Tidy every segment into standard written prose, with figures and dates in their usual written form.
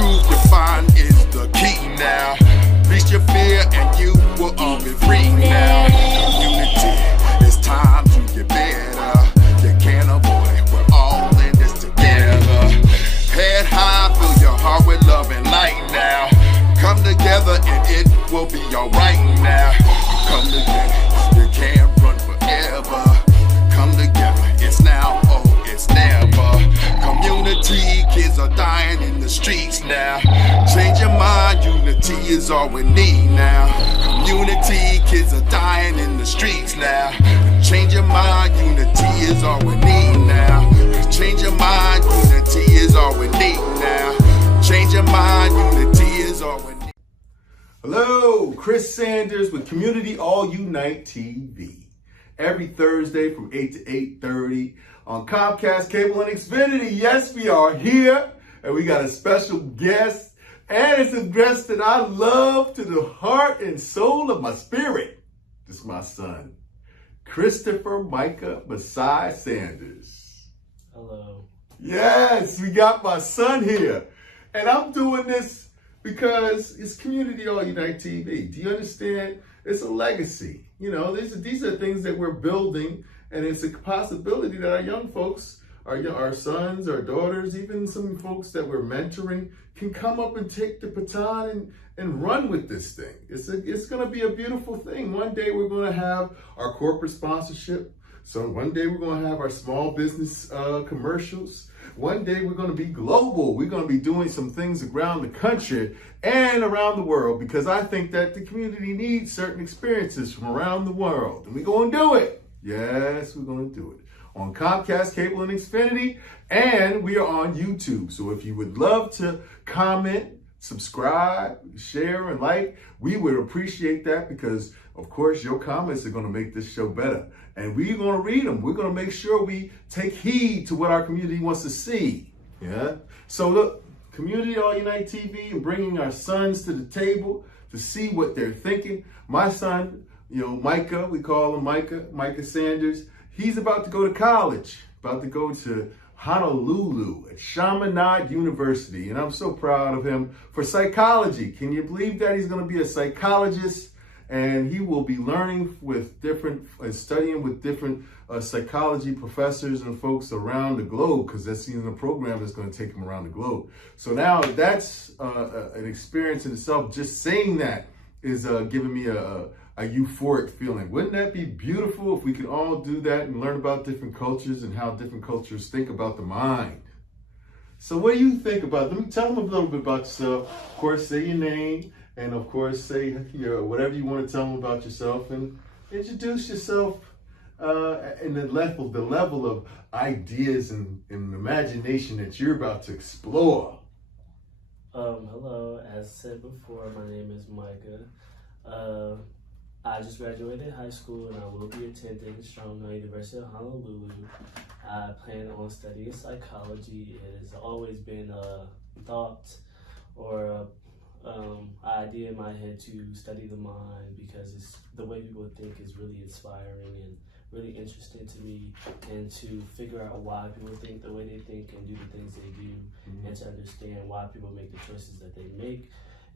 truth you find is the key now. Reach your fear and you will all be free now. Community, it's time to get better. You can't avoid it, we're all in this together. Head high, fill your heart with love and light now. Come together and it will be alright now. Come together, you can't run forever. Come together, it's now or it's never. Community, kids are dying in the streets now. Change your mind, unity is all we need now. Community, kids are dying in the streets now. Change your mind, unity is all we need now. Change your mind, unity is all we need now. Change your mind, unity is all we need. Hello, Chris Sanders with Community All Unite TV. Every Thursday from 8 to 8:30 on Comcast Cable and Xfinity. Yes, we are here, and we got a special guest, and it's a guest that I love to the heart and soul of my spirit. This is my son, Christopher Micah Messiah Sanders. Hello. Yes, we got my son here, and I'm doing this because it's Community All Unite TV. Do you understand? It's a legacy. You know, these are things that we're building, and it's a possibility that our young folks, our sons, our daughters, even some folks that we're mentoring can come up and take the baton and run with this thing. It's going to be a beautiful thing. One day we're going to have our corporate sponsorship. So one day we're going to have our small business commercials. One day we're going to be global. We're going to be doing some things around the country and around the world, because I think that the community needs certain experiences from around the world. And we're going to do it. Yes, we're going to do it on Comcast Cable and Xfinity, and we are on YouTube. So if you would love to comment, subscribe, share, and like, we would appreciate that, because of course your comments are going to make this show better, and we're going to read them. We're going to make sure we take heed to what our community wants to see. Yeah. So look, Community All Unite TV, and bringing our sons to the table to see what they're thinking. My son, Micah, we call him Micah Sanders. He's about to go to college, about to go to Honolulu at Chaminade University, and I'm so proud of him for psychology. Can you believe that? He's going to be a psychologist, and he will be learning with different and studying with different psychology professors and folks around the globe, because that's a program that's going to take him around the globe. So now that's an experience in itself. Just saying that is giving me a euphoric feeling. Wouldn't that be beautiful if we could all do that and learn about different cultures and how different cultures think about the mind? So what do you think about it? Let me tell them a little bit about yourself. Of course, say your name, and of course, say whatever you want to tell them about yourself, and introduce yourself in the level of ideas and imagination that you're about to explore. Hello, as said before, my name is Micah. I just graduated high school, and I will be attending Strongman University of Honolulu. I plan on studying psychology. It has always been a thought or an idea in my head to study the mind, because the way people think is really inspiring and really interesting to me, and to figure out why people think the way they think and do the things they do, and to understand why people make the choices that they make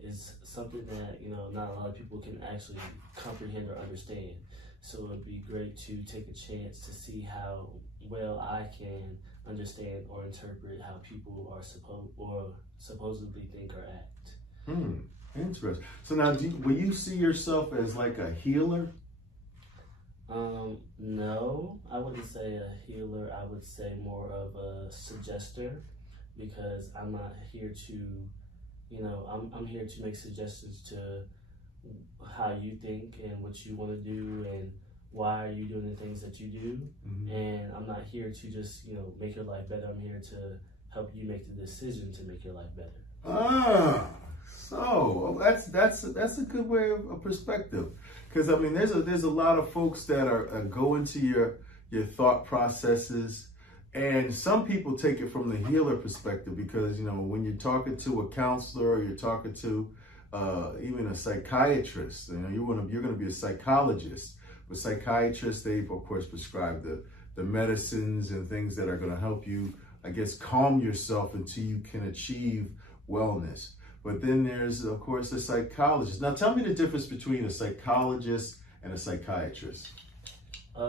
is something that not a lot of people can actually comprehend or understand. So it would be great to take a chance to see how well I can understand or interpret how people are supposedly think or act. Interesting. So now, will you see yourself as like a healer? No, I wouldn't say a healer. I would say more of a suggester, because I'm not here to I'm here to make suggestions to how you think and what you want to do and why are you doing the things that you do. And I'm not here to just, make your life better. I'm here to help you make the decision to make your life better. So that's a good way of perspective, because I mean there's a lot of folks that are go into your thought processes. And some people take it from the healer perspective, because, when you're talking to a counselor or you're talking to even a psychiatrist, you're going to be a psychologist. With psychiatrists, they've, of course, prescribed the medicines and things that are going to help you, I guess, calm yourself until you can achieve wellness. But then there's, of course, a psychologist. Now, tell me the difference between a psychologist and a psychiatrist.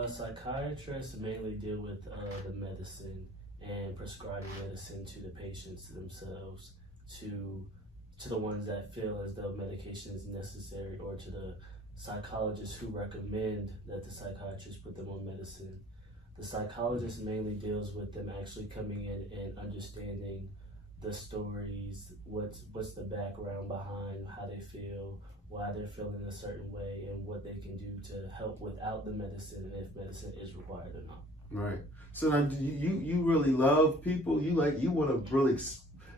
Psychiatrists mainly deal with the medicine and prescribing medicine to the patients themselves, to the ones that feel as though medication is necessary, or to the psychologists who recommend that the psychiatrist put them on medicine. The psychologist mainly deals with them actually coming in and understanding the stories, what's the background behind how they feel, why they're feeling a certain way, and what they can do to help without the medicine, and if medicine is required or not. Right. So now, do you really love people? You want to really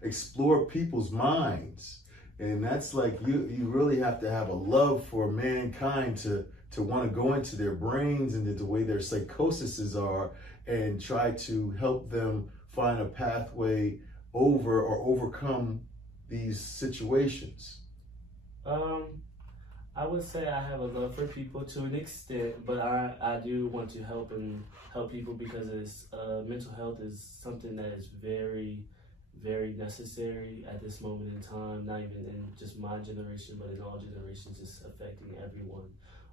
explore people's minds, and that's like you really have to have a love for mankind to want to go into their brains and the way their psychoses are, and try to help them find a pathway over or overcome these situations. I would say I have a love for people to an extent, but I do want to help people, because it's mental health is something that is very, very necessary at this moment in time, not even in just my generation, but in all generations. It's affecting everyone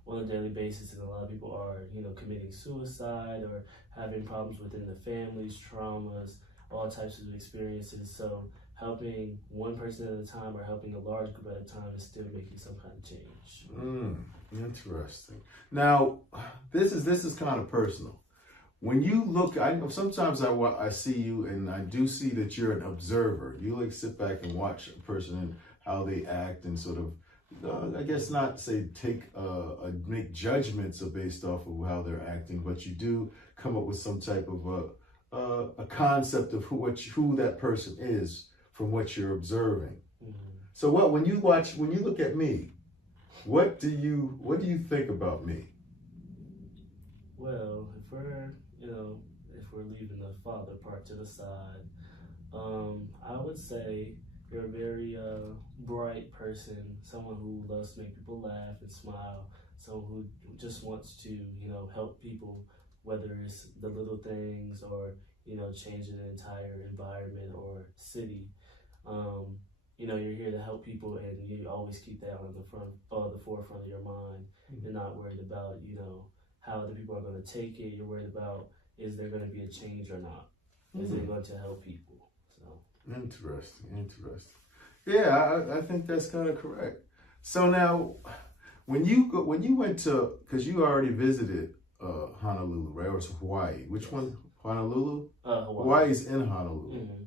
on a daily basis, and a lot of people are, committing suicide or having problems within the families, traumas, all types of experiences. So helping one person at a time or helping a large group at a time is still making some kind of change. Interesting. Now, this is kind of personal. When you look, I know sometimes I see you, and I do see that you're an observer. You like sit back and watch a person and how they act, and sort of, I guess not say make judgments based off of how they're acting, but you do come up with some type of a concept of who that person is from what you're observing. Mm-hmm. So when you look at me, what do you think about me? Well, if we're leaving the father part to the side, I would say you're a very bright person, someone who loves to make people laugh and smile, someone who just wants to, help people, whether it's the little things or, changing an entire environment or city. You're here to help people, and you always keep that on the forefront of your mind. Mm-hmm. You're not worried about, how other people are going to take it. You're worried about, is there going to be a change or not? Mm-hmm. Is it going to help people? So Interesting. Yeah, I think that's kind of correct. So now, when you went to, because you already visited Honolulu, right? Or it's Hawaii. Which one? Honolulu? Hawaii's in Honolulu. Mm-hmm.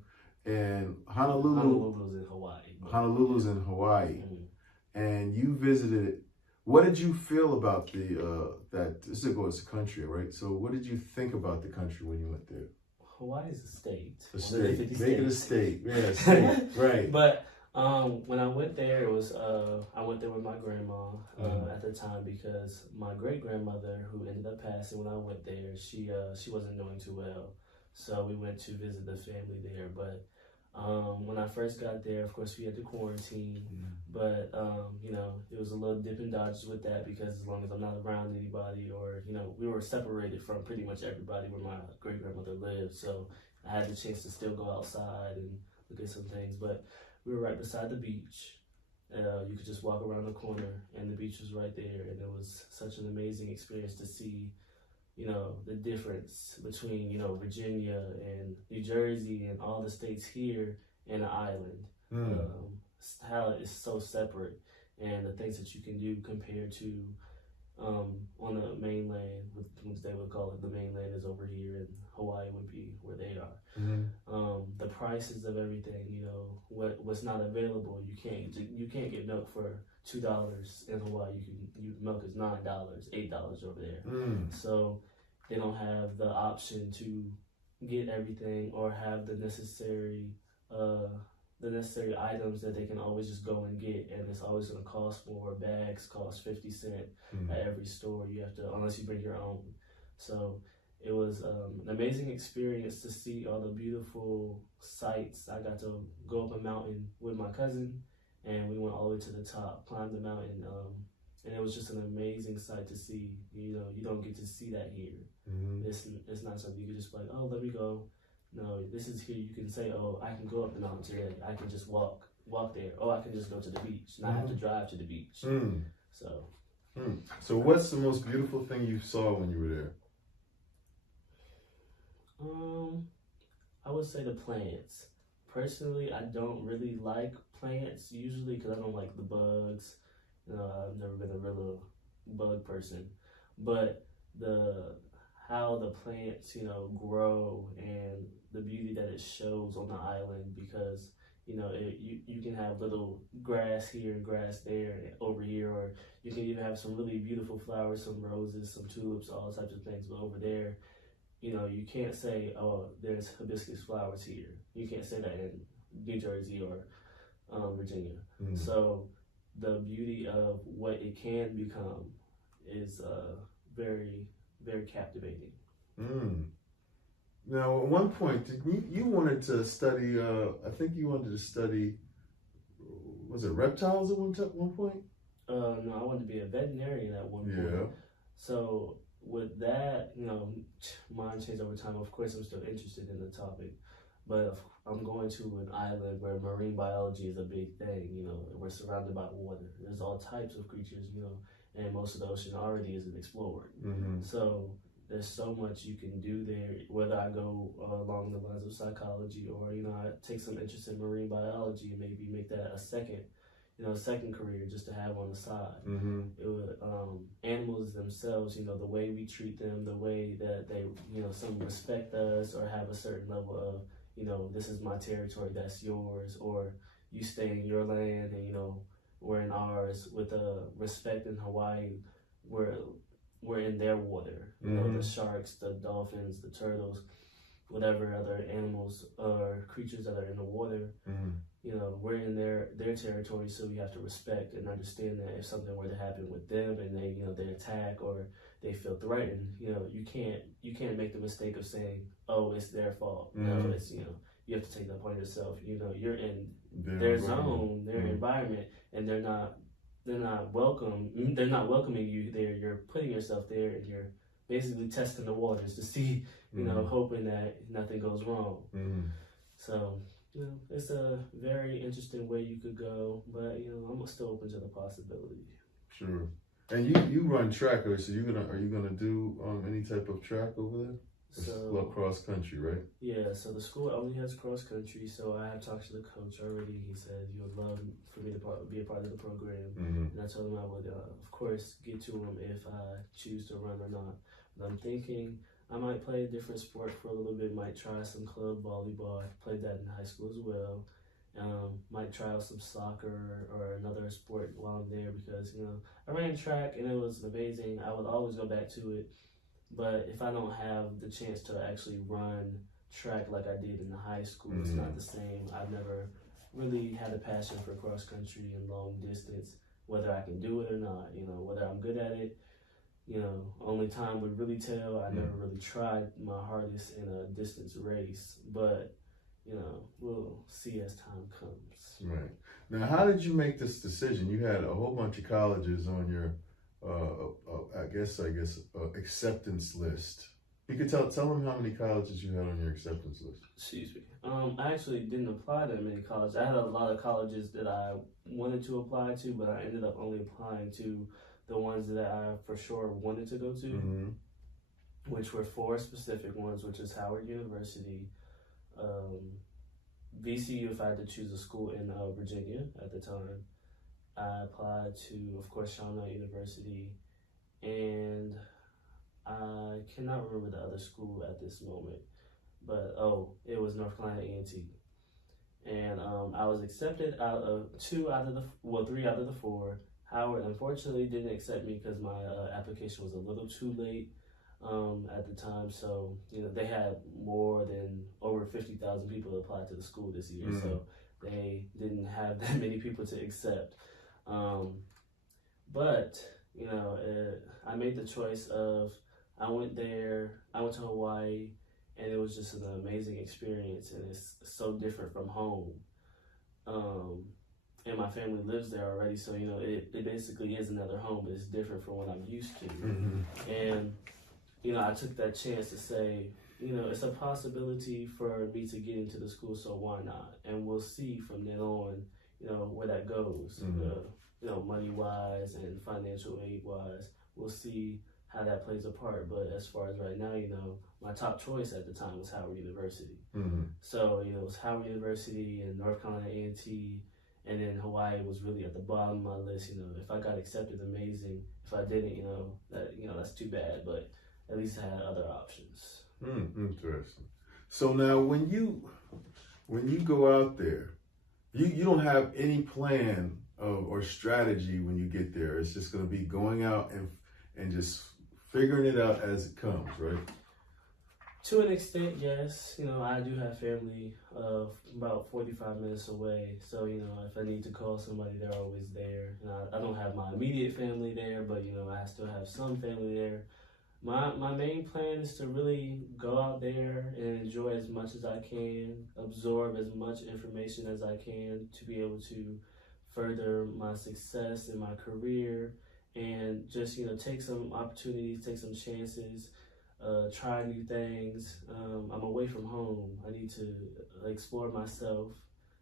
And Honolulu's in Hawaii. Honolulu's in Hawaii. Mm-hmm. And you visited. What did you feel about that? This is a country, right? So what did you think about the country when you went there? Hawaii is a state. A state. Make it a state. Yeah, a state. Right. But when I went there, it was I went there with my grandma at the time, because my great grandmother, who ended up passing when I went there, she wasn't doing too well. So we went to visit the family there. But when I first got there, of course, we had to quarantine. Mm-hmm. But it was a little dip and dodges with that, because as long as I'm not around anybody, or we were separated from pretty much everybody where my great grandmother lived. So I had the chance to still go outside and look at some things. But we were right beside the beach. You could just walk around the corner, and the beach was right there. And it was such an amazing experience to see, the difference between, Virginia and New Jersey and all the states here and an island. How it's so separate, and the things that you can do compared to on the mainland, which they would call it the mainland, is over here, and Hawaii would be where they are. Mm-hmm. The prices of everything, what's not available. You can't get milk for $2 in Hawaii. Milk is $9, $8 over there. So they don't have the option to get everything or have the necessary items that they can always just go and get, and it's always going to cost more. Bags cost 50 cents at every store. You have to, unless you bring your own. So it was an amazing experience to see all the beautiful sights. I got to go up a mountain with my cousin, and we went all the way to the top, climbed the mountain, and it was just an amazing sight to see. You don't get to see that here. Mm-hmm. It's not something you can just be like, oh, let me go. No, this is here. You can say, oh, I can go up the mountain today. I can just walk. walk there, or I can just go to the beach, not have to drive to the beach. So. So what's the most beautiful thing you saw when you were there? I would say the plants. Personally, I don't really like plants usually because I don't like the bugs. I've never been a real bug person, but how the plants, grow and the beauty that it shows on the island, because you can have little grass here and grass there over here, or you can even have some really beautiful flowers, some roses, some tulips, all types of things. But over there, you can't say, oh, there's hibiscus flowers here. You can't say that in New Jersey or Virginia. So the beauty of what it can become is very, very captivating. Now, at one point, you wanted to study, I think you wanted to study, was it reptiles at one point? No, I wanted to be a veterinarian at one point. Yeah. So with that, mine changed over time. Of course, I'm still interested in the topic, but I'm going to an island where marine biology is a big thing. We're surrounded by water. There's all types of creatures, and most of the ocean already isn't explored. So there's so much you can do there, whether I go along the lines of psychology or, I take some interest in marine biology and maybe make that a second career just to have on the side. It would, animals themselves, the way we treat them, the way that they, some respect us or have a certain level of, this is my territory, that's yours, or you stay in your land and, we're in ours, with respect in Hawaii, we're in their water. The sharks, the dolphins, the turtles, whatever other animals or creatures that are in the water, we're in their territory, so we have to respect and understand that if something were to happen with them and they attack or they feel threatened, you can't make the mistake of saying, oh, it's their fault. No, it's you have to take that upon yourself. You're in their zone, their environment, and they're not welcoming you there. You're putting yourself there, and you're basically testing the waters to see, hoping that nothing goes wrong. So, it's a very interesting way you could go, but I'm still open to the possibility. Sure. And you run track, so are you gonna do any type of track over there? So cross country, right? Yeah, so the school only has cross country, so I have talked to the coach already. He said he would love for me to be a part of the program, and I told him I would, of course, get to him if I choose to run or not. But I'm thinking I might play a different sport for a little bit, might try some club volleyball. I played that in high school as well. Might try out some soccer or another sport while I'm there, because, I ran track and it was amazing. I would always go back to it. But if I don't have the chance to actually run track like I did in the high school, it's not the same. I've never really had a passion for cross country and long distance, whether I can do it or not, whether I'm good at it. Only time would really tell. I never really tried my hardest in a distance race, but, we'll see as time comes. Right. Now, how did you make this decision? You had a whole bunch of colleges on your I guess acceptance list. You could tell them how many colleges you had on your acceptance list. Excuse me. I actually didn't apply to many colleges. I had a lot of colleges that I wanted to apply to, but I ended up only applying to the ones that I for sure wanted to go to, which were 4 specific ones, which is Howard University, VCU if I had to choose a school in Virginia at the time. I applied to, of course, Shawnee University, and I cannot remember the other school at this moment, but it was North Carolina A&T. And I was accepted out of 3 out of the 4. Howard unfortunately didn't accept me because my application was a little too late at the time. So, they had more than over 50,000 people apply to the school this year, so they didn't have that many people to accept. But I made the choice of, I went to Hawaii, and it was just an amazing experience, and it's so different from home. And my family lives there already, so it basically is another home, but it's different from what I'm used to. And I took that chance to say, it's a possibility for me to get into the school, so why not? And we'll see from then on, where that goes. Money wise and financial aid wise, we'll see how that plays a part. But as far as right now, my top choice at the time was Howard University. So it was Howard University and North Carolina A&T, and then Hawaii was really at the bottom of my list. If I got accepted, amazing. If I didn't, that's too bad. But at least I had other options. Interesting. So now, when you go out there, you don't have any plan or strategy when you get there. It's just going to be going out and just figuring it out as it comes, right? To an extent, yes. I do have family about 45 minutes away. So, if I need to call somebody, they're always there. I don't have my immediate family there, but, I still have some family there. My main plan is to really go out there and enjoy as much as I can, absorb as much information as I can to be able to further my success in my career, and just, take some opportunities, take some chances, try new things. I'm away from home. I need to explore myself,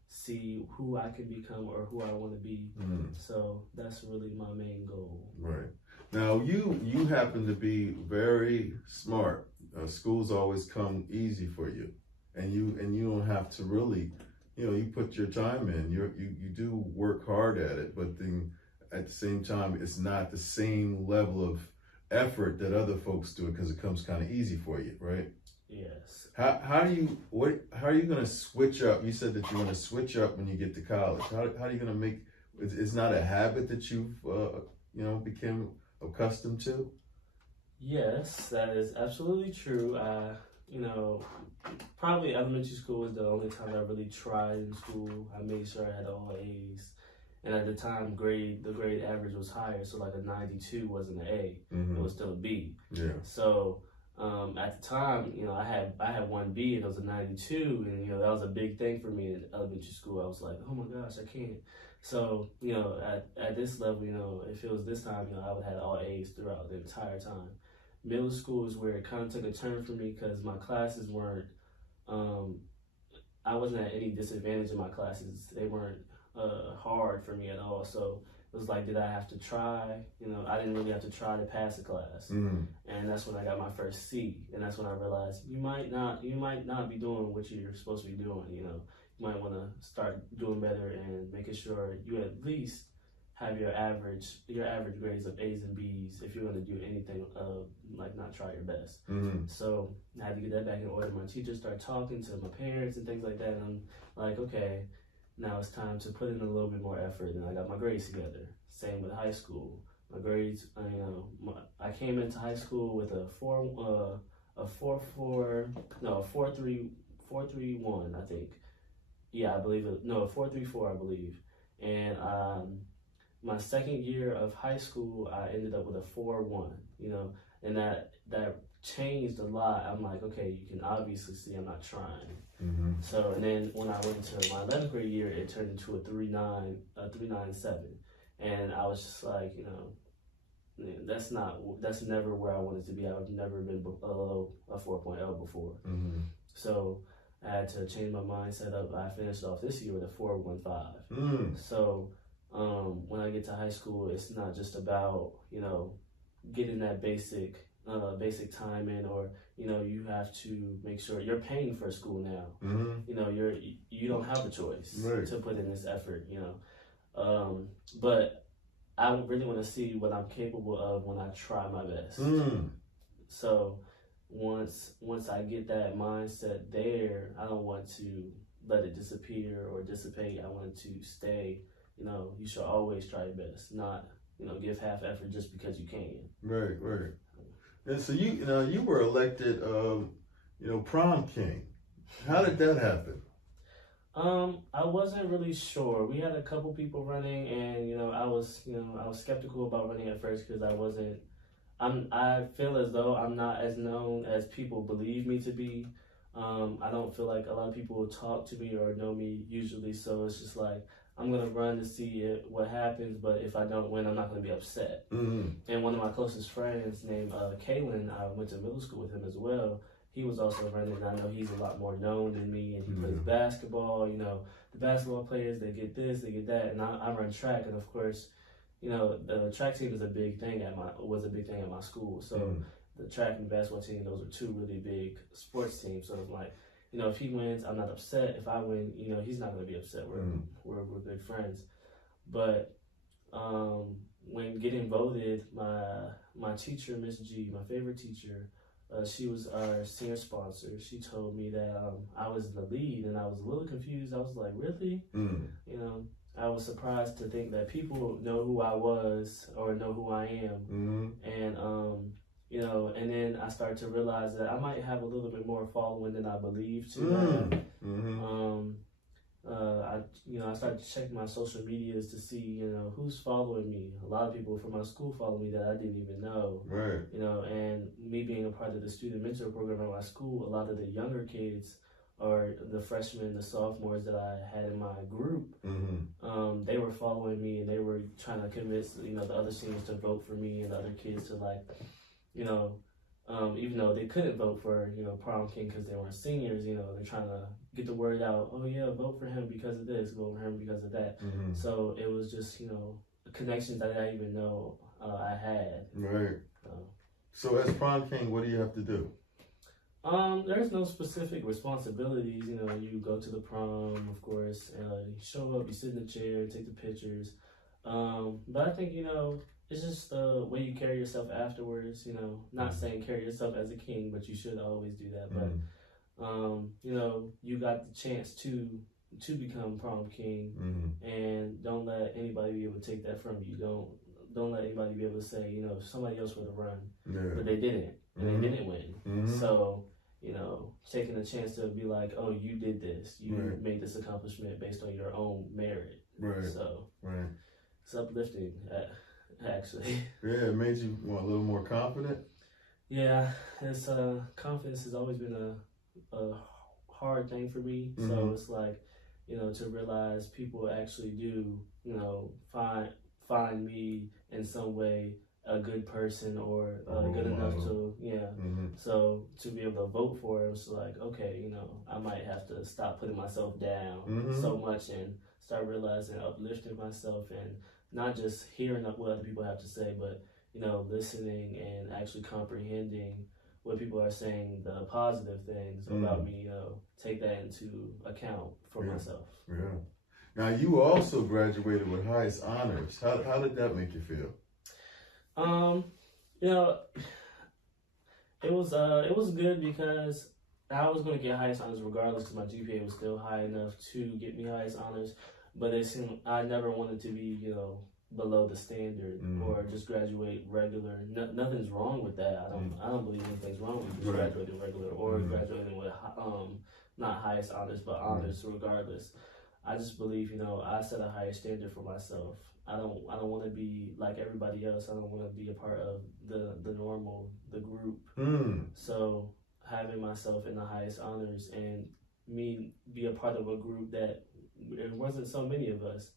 see who I can become or who I want to be. So that's really my main goal. Right. Now, you happen to be very smart. Schools always come easy for you, and you don't have to really, you put your time in. You do work hard at it, but then at the same time, it's not the same level of effort that other folks do it because it comes kind of easy for you, right? Yes. How are you going to switch up? You said that you're going to switch up when you get to college. How are you going to make? It's not a habit that you've became accustomed to? Yes, that is absolutely true. Probably elementary school was the only time I really tried in school. I made sure I had all A's. And at the time, the grade average was higher, so like a 92 wasn't an A. It was still a B. Yeah. So at the time, I had one B and it was a 92, and that was a big thing for me in elementary school. I was like, oh my gosh, I can't. So at this level, if it was this time, I would have had all A's throughout the entire time. Middle school is where it kind of took a turn for me because my classes weren't. I wasn't at any disadvantage in my classes. They weren't hard for me at all. So it was like, did I have to try? I didn't really have to try to pass a class. And that's when I got my first C. And that's when I realized you might not be doing what you're supposed to be doing. You might want to start doing better and making sure you at least have your average grades of A's and B's if you're going to do anything not try your best. So I had to get that back in order. My teachers started talking to my parents and things like that, and I'm like, okay, now it's time to put in a little bit more effort, and I got my grades together. Same with high school. My grades, I came into high school with a 4.31, I think. Yeah, I believe it. No, 4.34, I believe. And my second year of high school, I ended up with a 4.1. And that changed a lot. I'm like, okay, you can obviously see I'm not trying. So, and then when I went to my 11th grade year, it turned into a 3.97, and I was just like, that's never where I wanted to be. I've never been below a 4.0 before. So I had to change my mindset up. I finished off this year with a 4.15. So when I get to high school, it's not just about getting that basic time in, or you have to make sure you're paying for school now. You don't have a choice to put in this effort. But I really want to see what I'm capable of when I try my best. So once I get that mindset there, I don't want to let it disappear or dissipate. I want it to stay. You should always try your best, not give half effort just because you can. Right. And so you were elected, prom king. How did that happen? I wasn't really sure. We had a couple people running, and I was skeptical about running at first because I feel as though I'm not as known as people believe me to be. I don't feel like a lot of people will talk to me or know me usually, so it's just like, I'm going to run to see what happens, but if I don't win, I'm not going to be upset. And one of my closest friends named Kalen, I went to middle school with him as well. He was also running, and I know he's a lot more known than me, and he plays basketball. the basketball players, they get this, they get that, and I run track, and of course, you know, the track team was a big thing at my school. So the track and basketball team, those are two really big sports teams. So I'm like, you know, if he wins, I'm not upset. If I win, you know, he's not going to be upset. We're good friends. But when getting voted, my teacher, Miss G, my favorite teacher, she was our senior sponsor. She told me that I was the lead, and I was a little confused. I was like, really? You know, I was surprised to think that people know who I was or know who I am. And, you know, and then I started to realize that I might have a little bit more following than I believed to I started to check my social medias to see, you know, who's following me. A lot of people from my school follow me that I didn't even know. Right. You know, and me being a part of the student mentor program at my school, a lot of the younger kids or the freshmen, the sophomores that I had in my group, they were following me, and they were trying to convince, you know, the other seniors to vote for me, and the other kids to, like, you know, even though they couldn't vote for, you know, prom king because they weren't seniors, you know, they're trying to get the word out. Oh yeah, vote for him because of this, vote for him because of that. So it was just, you know, connections that I didn't even know I had. Right. So as prom king, what do you have to do? There's no specific responsibilities. You know, you go to the prom, of course, you show up, you sit in the chair, take the pictures. But I think, you know, it's just the way you carry yourself afterwards. You know, not saying carry yourself as a king, but you should always do that. But you know, you got the chance to become prom king, and don't let anybody be able to take that from you. Don't let anybody be able to say, you know, somebody else would have run, but they didn't, and they didn't win. So, you know, taking a chance to be like, oh, you did this, you made this accomplishment based on your own merit. So it's uplifting, actually. Yeah, it made you a little more confident. Yeah, it's confidence has always been a hard thing for me. So it's like, you know, to realize people actually do, you know, find me in some way a good person or good enough to, so to be able to vote for it, was like, okay, you know, I might have to stop putting myself down so much and start realizing, uplifting myself, and not just hearing what other people have to say, but, you know, listening and actually comprehending what people are saying, the positive things about me, you know, take that into account for myself. Yeah. Now, you also graduated with highest honors. How did that make you feel? You know, it was good because I was going to get highest honors regardless, because my GPA was still high enough to get me highest honors. But it seemed I never wanted to be, you know, below the standard or just graduate regular. Nothing's wrong with that. I don't believe anything's wrong with just graduating regular or graduating with not highest honors but honors regardless. I just believe, you know, I set a higher standard for myself. I don't want to be like everybody else. I don't want to be a part of the normal, the group. So having myself in the highest honors and me be a part of a group that there wasn't so many of us,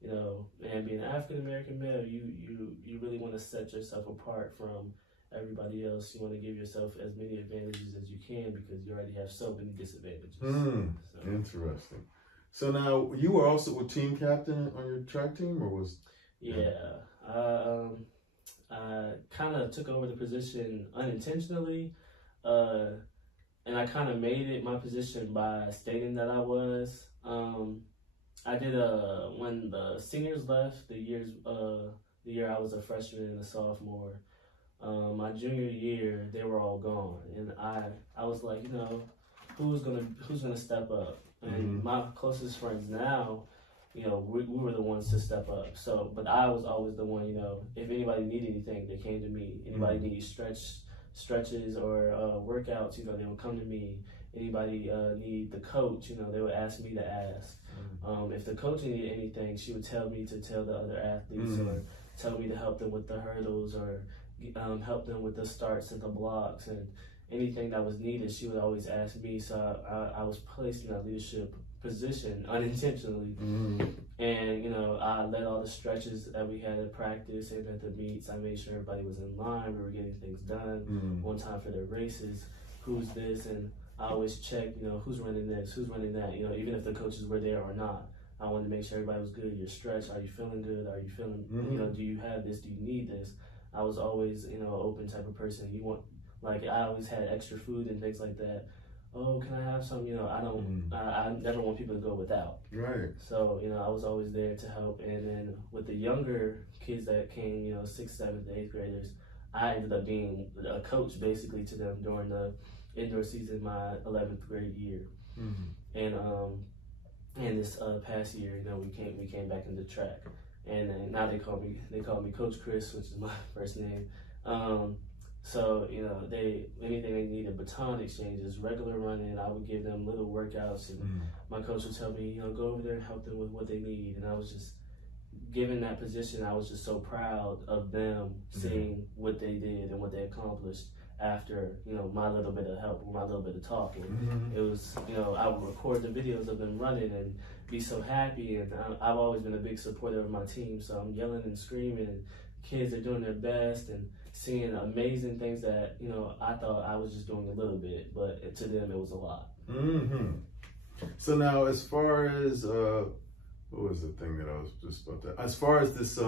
you know, and being an African American male, you really want to set yourself apart from everybody else. You want to give yourself as many advantages as you can because you already have so many disadvantages. So. Interesting. So now, you were also a team captain on your track team, or was? Yeah, I kind of took over the position unintentionally, and I kind of made it my position by stating that I was. I did when the seniors left, the year I was a freshman and a sophomore. My junior year, they were all gone, and I was like, you know, who's gonna step up? And my closest friends now, you know, we were the ones to step up. So, but I was always the one, you know, if anybody needed anything, they came to me. Anybody needed stretches or workouts, you know, they would come to me. Anybody need the coach, you know, they would ask me to ask. If the coach needed anything, she would tell me to tell the other athletes or tell me to help them with the hurdles or help them with the starts and the blocks, and anything that was needed, she would always ask me. So I was placed in a leadership position unintentionally. And, you know, I led all the stretches that we had at practice and at the meets. I made sure everybody was in line. We were getting things done on time for their races. Who's this? And I always check, you know, who's running this, who's running that, you know, even if the coaches were there or not. I wanted to make sure everybody was good. You're stretched. Are you feeling good? Are you feeling, you know, do you have this? Do you need this? I was always, you know, open type of person. You want, like, I always had extra food and things like that. Oh, can I have some? You know, I never want people to go without. Right. So, you know, I was always there to help. And then with the younger kids that came, you know, 6th, 7th, 8th graders, I ended up being a coach basically to them during the indoor season, my 11th grade year. And this past year, you know, we came back into track, and then now they call me Coach Chris, which is my first name. So, you know, anything they needed, baton exchanges, regular running, I would give them little workouts, and my coach would tell me, you know, go over there and help them with what they need. And I was just, given that position, I was just so proud of them seeing what they did and what they accomplished after, you know, my little bit of help, my little bit of talking. It was, you know, I would record the videos of them running and be so happy. And I've always been a big supporter of my team, so I'm yelling and screaming, and kids are doing their best and seeing amazing things that, you know, I thought I was just doing a little bit, but to them it was a lot. So now, as far as what was the thing that I was just about to? As far as this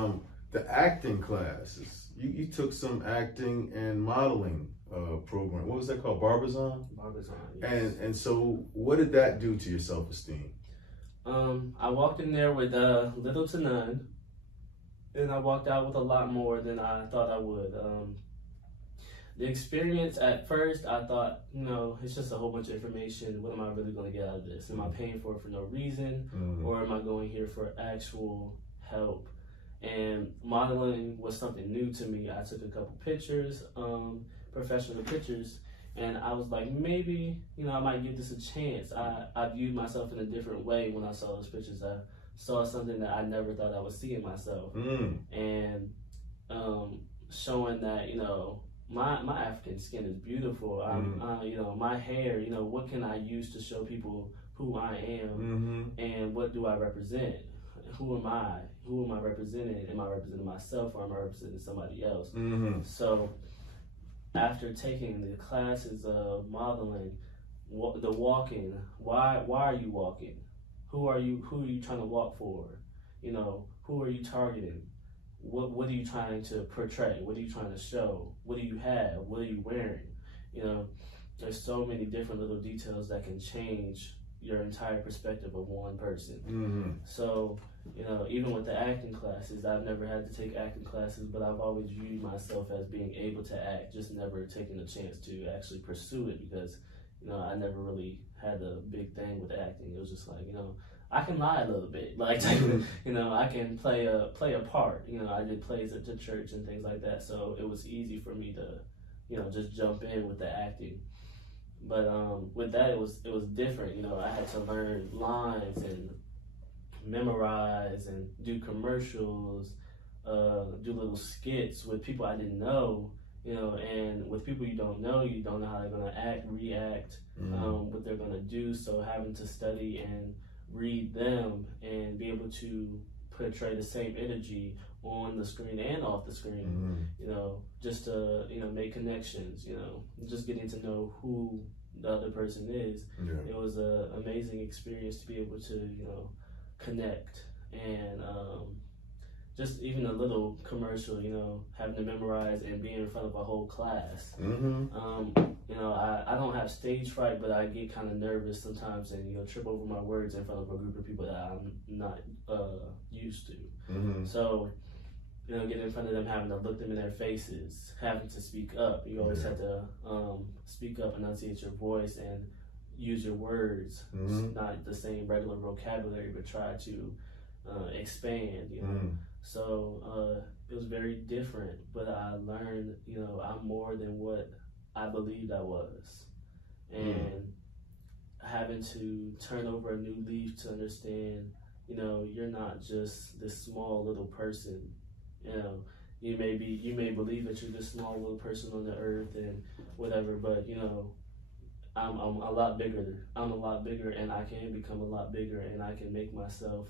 the acting classes, you took some acting and modeling program. What was that called? Barbizon? Barbizon, yes. And so what did that do to your self-esteem? I walked in there with little to none, and I walked out with a lot more than I thought I would. The experience at first, I thought, you know, it's just a whole bunch of information. What am I really going to get out of this? Am I paying for it for no reason, or am I going here for actual help? And modeling was something new to me. I took a couple pictures, professional pictures, and I was like, maybe, you know, I might give this a chance. I viewed myself in a different way when I saw those pictures. I saw something that I never thought I would see in myself. And showing that, you know, my African skin is beautiful. You know, my hair, you know, what can I use to show people who I am, and what do I represent? Who am I? Who am I representing? Am I representing myself, or am I representing somebody else? So after taking the classes of modeling, the walking, why are you walking? Who are you trying to walk for? You know, who are you targeting? What are you trying to portray? What are you trying to show? What do you have? What are you wearing? You know, there's so many different little details that can change your entire perspective of one person. So, you know, even with the acting classes, I've never had to take acting classes, but I've always viewed myself as being able to act, just never taking a chance to actually pursue it, because, you know, I never really had a big thing with acting. It was just like, you know, I can lie a little bit, like, you know, I can play a part. You know, I did plays at the church and things like that, so it was easy for me to, you know, just jump in with the acting. But with that, it was different. You know, I had to learn lines and memorize and do commercials, do little skits with people I didn't know. You know, and with people you don't know how they're gonna act, react, what they're gonna do. So having to study and read them and be able to portray the same energy on the screen and off the screen, you know, just to, you know, make connections, you know, just getting to know who the other person is. It was an amazing experience to be able to, you know, connect. And just even a little commercial, you know, having to memorize and being in front of a whole class. You know, I don't have stage fright, but I get kind of nervous sometimes and, you know, trip over my words in front of a group of people that I'm not used to. So, you know, getting in front of them, having to look them in their faces, having to speak up. You always have to speak up, enunciate your voice, and use your words. Not the same regular vocabulary, but try to expand, you know. So it was very different, but I learned, you know, I'm more than what I believed I was. And having to turn over a new leaf to understand, you know, you're not just this small little person. You know, you may believe that you're this small little person on the earth and whatever, but, you know, I'm a lot bigger. I'm a lot bigger, and I can become a lot bigger, and I can make myself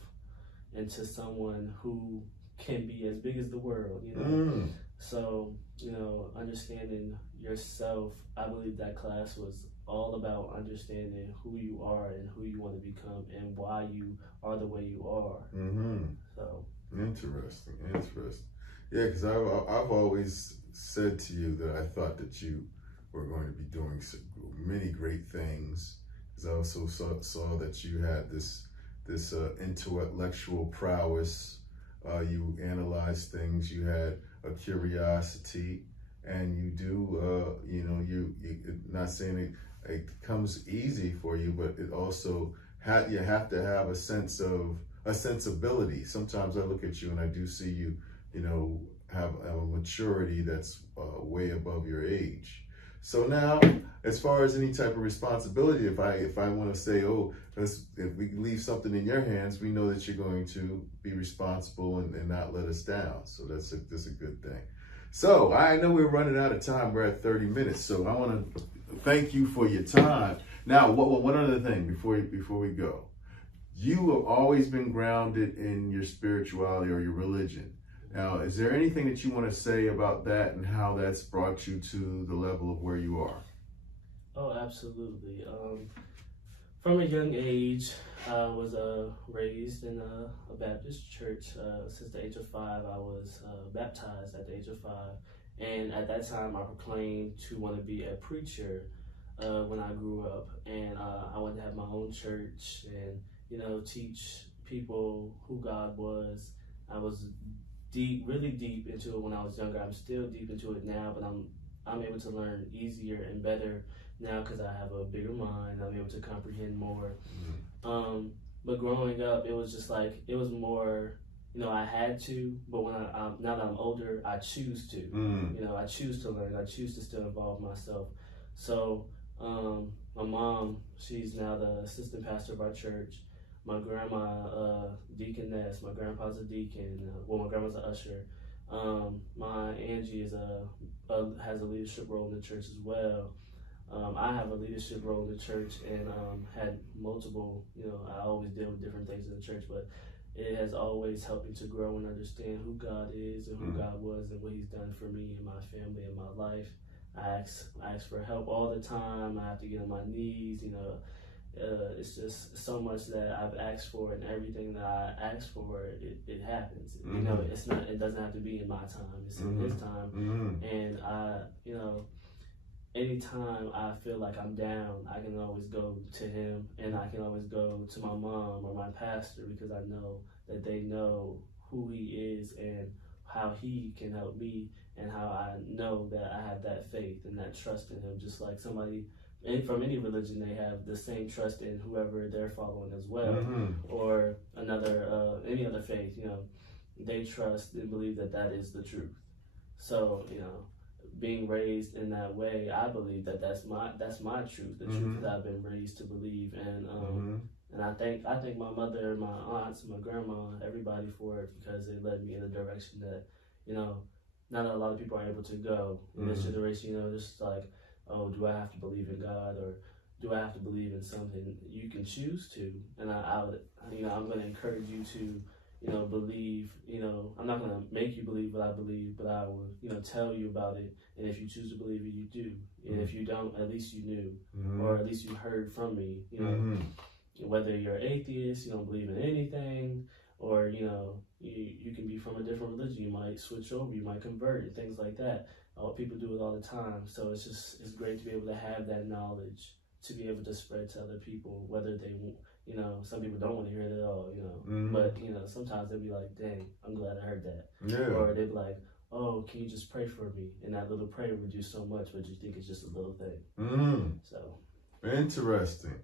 into someone who can be as big as the world, you know. So, you know, understanding yourself, I believe that class was all about understanding who you are and who you want to become and why you are the way you are. So interesting. Yeah, because I've always said to you that I thought that you were going to be doing many great things. Because I also saw that you had this intellectual prowess. You analyze things. You had a curiosity, and you do. You not saying it comes easy for you, but it also you have to have a sensibility. Sometimes I look at you and I do see you, have a maturity that's way above your age. So now, as far as any type of responsibility, if I want to say, if we leave something in your hands, we know that you're going to be responsible and not let us down. So that's a good thing. So I know we're running out of time. We're at 30 minutes. So I want to thank you for your time. Now, one other thing before we go. You have always been grounded in your spirituality or your religion. Now, is there anything that you want to say about that and how that's brought you to the level of where you are? Oh, absolutely. From a young age, I was raised in a Baptist church. Since the age of 5, I was baptized at the age of 5. And at that time, I proclaimed to want to be a preacher when I grew up. And I wanted to have my own church and, teach people who God was. I was really deep into it when I was younger. I'm still deep into it now, but I'm able to learn easier and better now because I have a bigger mind. I'm able to comprehend more. But growing up, it was just like, it was more, I had to, but when now that I'm older, I choose to. I choose to learn. I choose to still involve myself. So my mom, she's now the assistant pastor of our church. My grandma, deaconess. My grandpa's a deacon. My grandma's an usher. My Angie has a leadership role in the church as well. I have a leadership role in the church and had multiple, I always deal with different things in the church, but it has always helped me to grow and understand who God is and who God was and what He's done for me and my family and my life. I ask for help all the time. I have to get on my knees, it's just so much that I've asked for, and everything that I ask for, it happens. It's not. It doesn't have to be in my time. It's in His time. And anytime I feel like I'm down, I can always go to Him, and I can always go to my mom or my pastor because I know that they know who He is and how He can help me, and how I know that I have that faith and that trust in Him, just like somebody. And from any religion, they have the same trust in whoever they're following as well, or any other faith. They trust and believe that is the truth. So being raised in that way, I believe that's my truth, the truth that I've been raised to believe, and I thank my mother, my aunts, my grandma, everybody for it, because they led me in a direction that not a lot of people are able to go in this generation. Just like, oh, do I have to believe in God, or do I have to believe in something? You can choose to, and I'm going to encourage you to, believe. I'm not going to make you believe what I believe, but I will, tell you about it. And if you choose to believe it, you do. And if you don't, at least you knew, or at least you heard from me. Whether you're atheist, you don't believe in anything, or you can be from a different religion. You might switch over, you might convert, and things like that. People do it all the time, so it's great to be able to have that knowledge to be able to spread to other people, whether they, some people don't want to hear it at all, but sometimes they'll be like, dang, I'm glad I heard that, or they'll be like, oh, can you just pray for me? And that little prayer would do so much, but you think it's just a little thing. So interesting.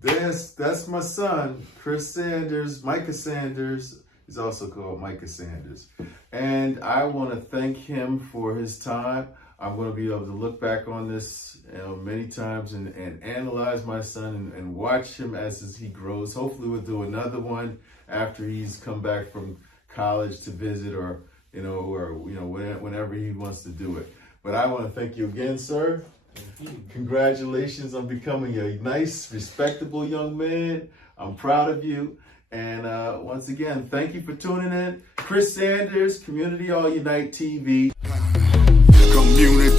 That's my son, Chris Sanders, Micah Sanders. He's also called Micah Sanders. And I want to thank him for his time. I'm going to be able to look back on this many times and analyze my son and watch him as he grows. Hopefully we'll do another one after he's come back from college to visit, or whenever he wants to do it. But I want to thank you again, sir. Thank you. Congratulations on becoming a nice, respectable young man. I'm proud of you. And once again, thank you for tuning in. Chris Sanders, Community All Unite TV. Community.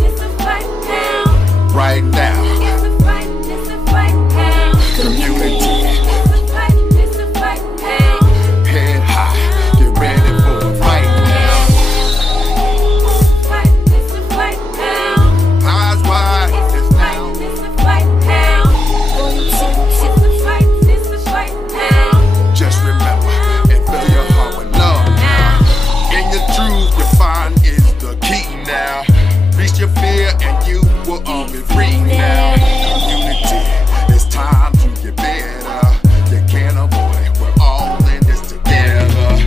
It's a fight now. right now.